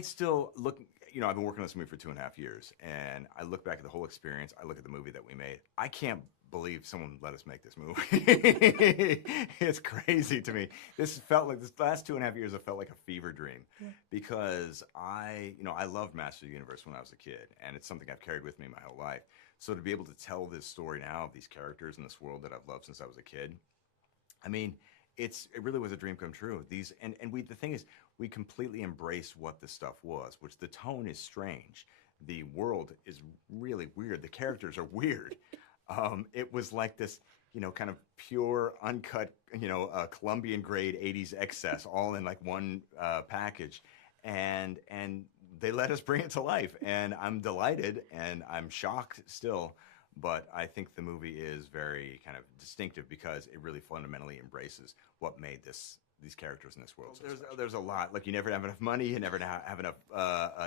I still look, I've been working on this movie for 2.5 years, and I look back at the whole experience. I look at the movie that we made. I can't believe someone let us make this movie. It's crazy to me. This last 2.5 years have felt like a fever dream because I loved Master of the Universe when I was a kid, and it's something I've carried with me my whole life. So to be able to tell this story now of these characters in this world that I've loved since I was a kid, I mean, it really was a dream come true. The thing is, we completely embrace what this stuff was, which the tone is strange. The world is really weird. The characters are weird. It was like this, kind of pure, uncut, Colombian grade '80s excess, all in like one package, and they let us bring it to life, and I'm delighted, and I'm shocked still. But I think the movie is very kind of distinctive because it really fundamentally embraces what made these characters in this world. So there's a lot. Like, you never have enough money, you never have enough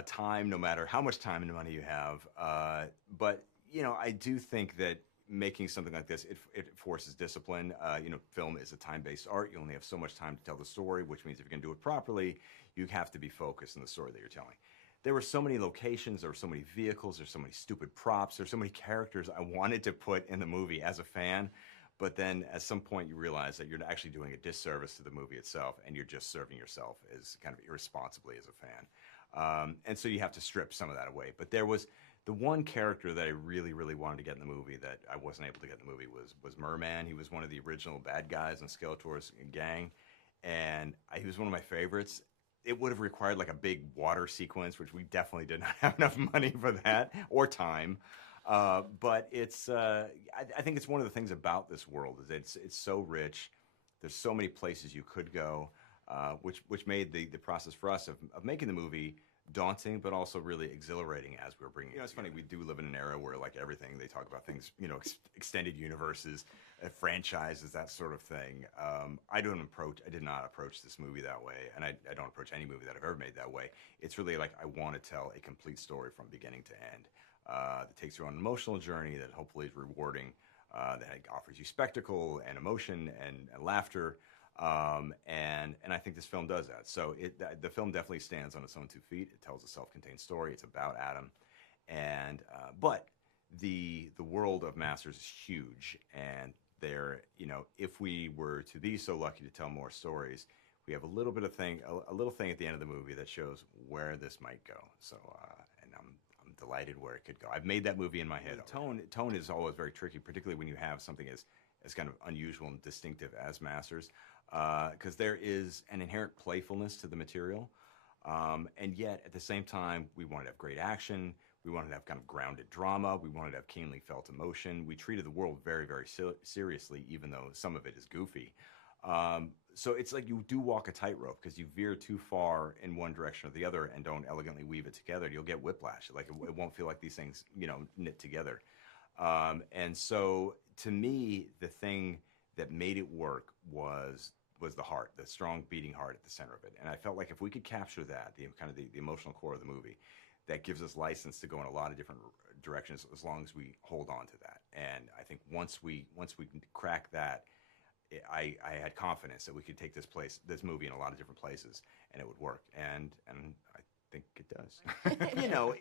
time, no matter how much time and money you have. But I do think that making something like this, it forces discipline. Film is a time-based art. You only have so much time to tell the story, which means if you're going to do it properly, you have to be focused on the story that you're telling. There were so many locations, there were so many vehicles, there's so many stupid props, there's so many characters I wanted to put in the movie as a fan, but then at some point you realize that you're actually doing a disservice to the movie itself, and you're just serving yourself as kind of irresponsibly as a fan. And so you have to strip some of that away. But there was the one character that I really, really wanted to get in the movie that I wasn't able to get in the movie was Merman. He was one of the original bad guys in Skeletor's gang, and he was one of my favorites. It would have required like a big water sequence, which we definitely did not have enough money for that or time. But I think it's one of the things about this world is it's so rich. There's so many places you could go, which made the process for us of making the movie daunting, but also really exhilarating as we were bringing it. It's funny, we do live in an era where, like everything, they talk about things, extended universes, franchises, that sort of thing. I did not approach this movie that way, and I don't approach any movie that I've ever made that way. It's really like I want to tell a complete story from beginning to end that takes you on an emotional journey that hopefully is rewarding, that offers you spectacle and emotion and laughter. And I think this film does that. So the film definitely stands on its own 2 feet. It tells a self-contained story. It's about Adam, but the world of Masters is huge. And if we were to be so lucky to tell more stories, we have a little thing at the end of the movie that shows where this might go. So, and I'm delighted where it could go. I've made that movie in my head. Tone is always very tricky, particularly when you have something as kind of unusual and distinctive as Masters, because there is an inherent playfulness to the material, and yet at the same time we wanted to have great action, we wanted to have kind of grounded drama, we wanted to have keenly felt emotion. We treated the world very, very seriously, even though some of it is goofy. So it's like you do walk a tightrope because you veer too far in one direction or the other and don't elegantly weave it together. You'll get whiplash. Like it won't feel like these things, knit together. And so to me, the thing that made it work was the heart, the strong beating heart at the center of it. And I felt like if we could capture that, the emotional core of the movie, that gives us license to go in a lot of different directions as long as we hold on to that. And I think once we crack that, I had confidence that we could take this movie in a lot of different places, and it would work. And I think it does.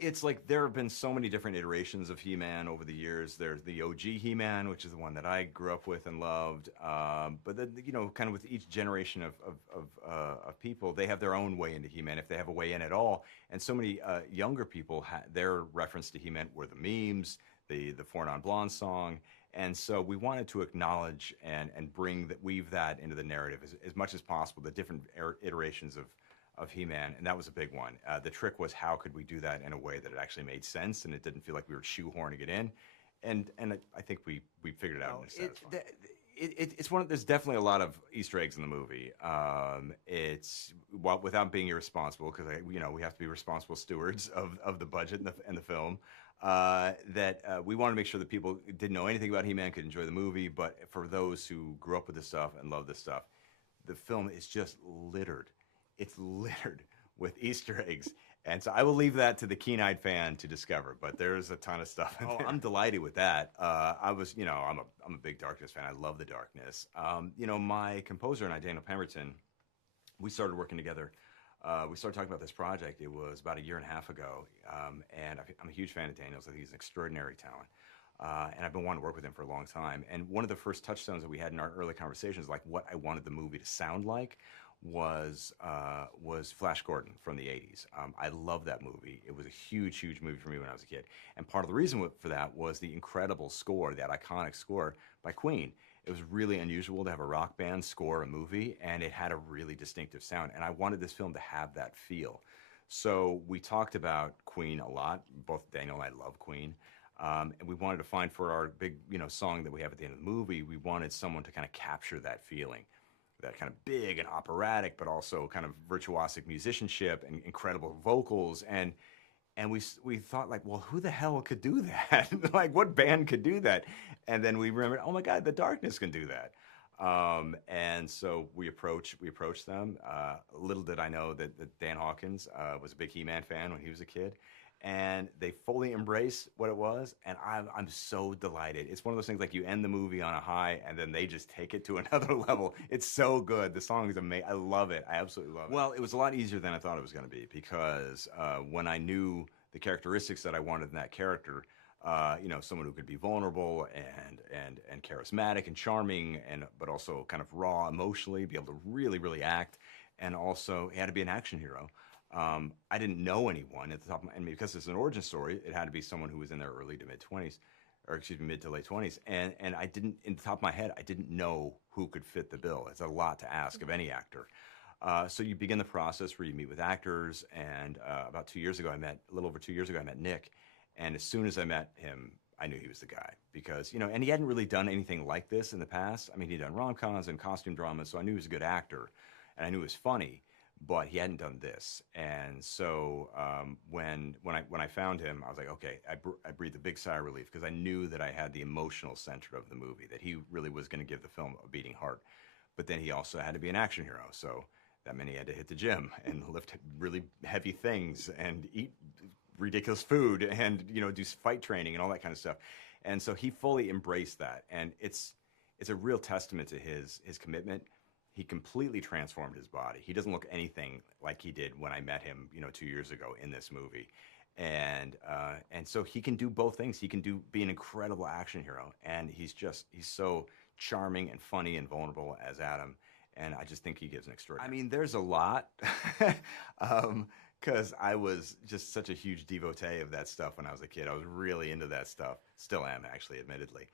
It's like there have been so many different iterations of He-Man over the years. There's the OG He-Man, which is the one that I grew up with and loved. But then, kind of with each generation of people, they have their own way into He-Man, if they have a way in at all. And so many younger people, their reference to He-Man were the memes, the Four Non Blondes song. And so we wanted to acknowledge and weave that into the narrative as much as possible, the different iterations of He-Man, and that was a big one. The trick was, how could we do that in a way that it actually made sense and it didn't feel like we were shoehorning it in? And I think we figured it out. It's there's definitely a lot of Easter eggs in the movie. Without being irresponsible, because we have to be responsible stewards of the budget and the film. We want to make sure that people didn't know anything about He-Man could enjoy the movie, but for those who grew up with this stuff and love this stuff, the film is just littered. It's littered with Easter eggs. And so I will leave that to the keen-eyed fan to discover, but there's a ton of stuff in there. I'm delighted with that. I'm a big Darkness fan. I love the darkness. My composer and I, Daniel Pemberton, we started working together we started talking about this project. It was about a year and a half ago, and I'm a huge fan of Daniel's. I think he's an extraordinary talent. And I've been wanting to work with him for a long time. And one of the first touchstones that we had in our early conversations, like what I wanted the movie to sound like, was Flash Gordon from the '80s. I love that movie. It was a huge, huge movie for me when I was a kid. And part of the reason for that was the incredible score, that iconic score by Queen. It was really unusual to have a rock band score a movie, and it had a really distinctive sound. And I wanted this film to have that feel. So we talked about Queen a lot. Both Daniel and I love Queen. And we wanted to find for our big, song that we have at the end of the movie, we wanted someone to kind of capture that feeling, that kind of big and operatic, but also kind of virtuosic musicianship and incredible vocals. And we thought, like, well, who the hell could do that? Like, what band could do that? And then we remembered, oh my God, The Darkness can do that. And so we approached them. Little did I know that Dan Hawkins was a big He-Man fan when he was a kid. And they fully embrace what it was, and I'm so delighted. It's one of those things, like, you end the movie on a high, and then they just take it to another level. It's so good. The song is amazing. I love it. I absolutely love it. Well, it was a lot easier than I thought it was going to be, because when I knew the characteristics that I wanted in that character, someone who could be vulnerable and charismatic and charming, but also kind of raw emotionally, be able to really, really act, and also he had to be an action hero. I didn't know anyone at the top, and because it's an origin story, it had to be someone who was in their early to mid 20s, or excuse me, mid to late 20s. And I didn't, in the top of my head, I didn't know who could fit the bill. It's a lot to ask of any actor. So you begin the process where you meet with actors, and about 2 years ago, a little over 2 years ago, I met Nick. And as soon as I met him, I knew he was the guy, because, and he hadn't really done anything like this in the past. I mean, he'd done rom-coms and costume dramas, so I knew he was a good actor, and I knew he was funny. But he hadn't done this. And so when I found him, I was like, okay, I breathed a big sigh of relief, because I knew that I had the emotional center of the movie, that he really was going to give the film a beating heart. But then he also had to be an action hero. So that meant he had to hit the gym and lift really heavy things and eat ridiculous food and, do fight training and all that kind of stuff. And so he fully embraced that. And it's a real testament to his commitment. He completely transformed his body. He doesn't look anything like he did when I met him, 2 years ago in this movie. And so he can do both things. He can be an incredible action hero, and he's so charming and funny and vulnerable as Adam. And I just think he gives an extraordinary. I mean, there's a lot, because I was just such a huge devotee of that stuff when I was a kid. I was really into that stuff. Still am, actually, admittedly.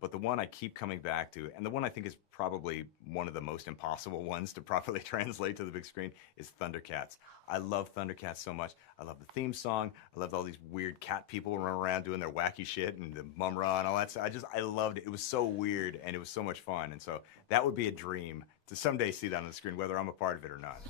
But the one I keep coming back to, and the one I think is probably one of the most impossible ones to properly translate to the big screen, is Thundercats. I love Thundercats so much. I love the theme song. I loved all these weird cat people running around doing their wacky shit, and the Mumra and all that stuff. I loved it. It was so weird, and it was so much fun. And so that would be a dream to someday see that on the screen, whether I'm a part of it or not.